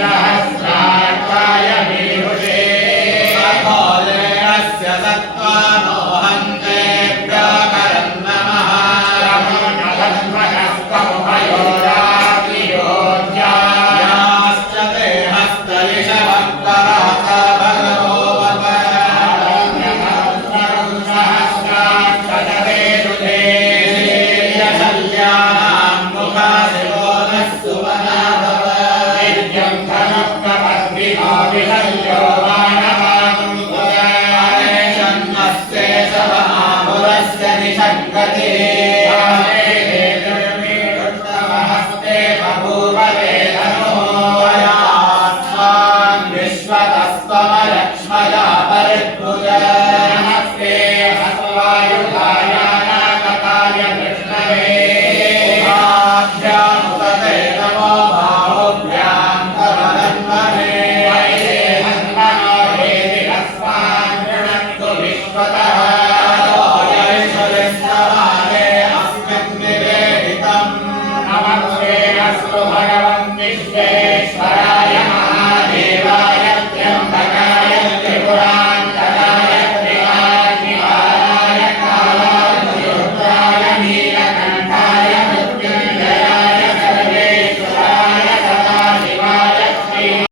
सहस्राक्षाय मेषे सत्त्वानो विश्वतस्तमलक्ष्मया परिभुज नमस्ते हस्वायुधा अस्मद्निवेदितम् नमस्ते अस्मभय